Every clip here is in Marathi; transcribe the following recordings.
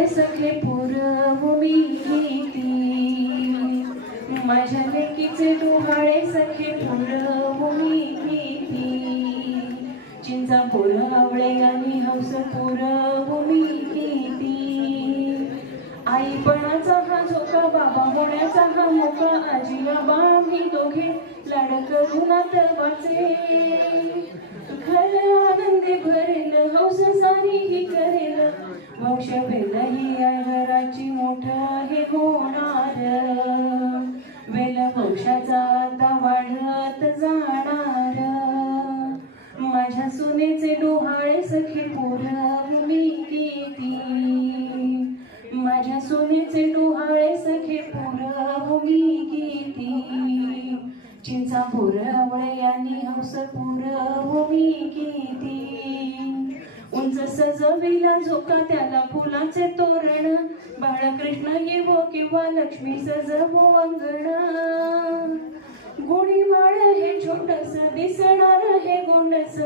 डोहाळे सखे पुरभूमी किती, माझ्या लेकीचे डोहाळे सखे पुरभूमी किती, चिंचा पुर आवळे आणि हौस पुरभूमी किती, आईपणाचा हा झोका बाबा होण्याचा हा मोका, आजी बाबा आम्ही दोघे लाड करूनात वाचे, खरं आनंदी भरेल हौस सारी ही करेल, वंश वेल ही या घराची मोठं हे होणार, वेल वंशाचा आता वाढत जाणार, माझ्या सुनेचे डोहाळे सखे पुरभूमी किती, माझ्या सोनेचे डोहाळे सखे पुरभूमी किती, चिंचा पुरवळे आणि हौस पुरभूमी किती, उंच सजविला झोका त्याला फुलाचे तोरण, बाळकृष्ण येवो किंवा लक्ष्मी सजवो अंगण, गुढी बाळ हे छोटस दिसणार हे गोंडस,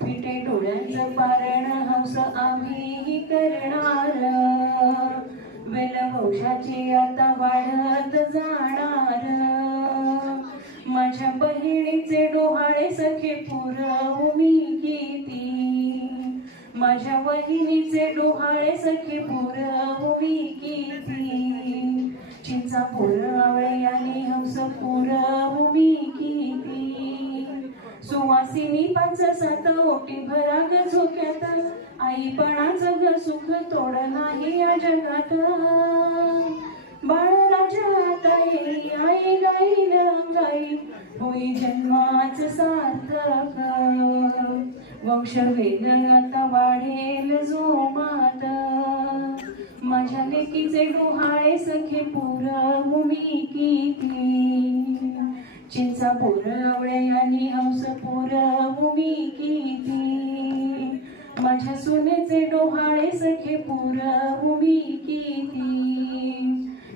पिठे डोळ्यांचं पारण हौस आम्ही करणार, वेल वंशाची आता वाढत जाणार, माझ्या बहिणीचे डोहाळे सखे पुरभूमी किती, माझ्या बहिणीचे डोहाळे सखे पुरभूमी किती, चिंचा पुरवळे आणि हंस पुरभूमी किती, सुवासिनी 5-7 ओटी भराग झोक्यात, आईपणाचं ग सुख तोड नाही या जगात, बाळराजा आता येई आई गाईल अंगाई, होई जन्माच सार्थक, वंश वेद आता वाढेल जोमात, माझ्या लेकीचे डोहाळे सखे पुरभूमी किती, चिंचा पुरवळे आणि हंस पुरभूमी किती, माझ्या सुनेचे डोहाळे सखे पुरभूमी किती,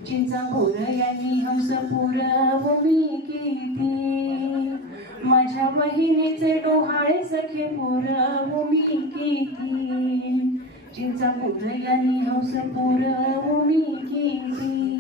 चिंचा पुर आणि हंस पुरभूमी किती, माझ्या बहिणीचे डोहाळे सखे पुरभूमी किती, चिंचा पुर आणि हंस पुरभूमी किती.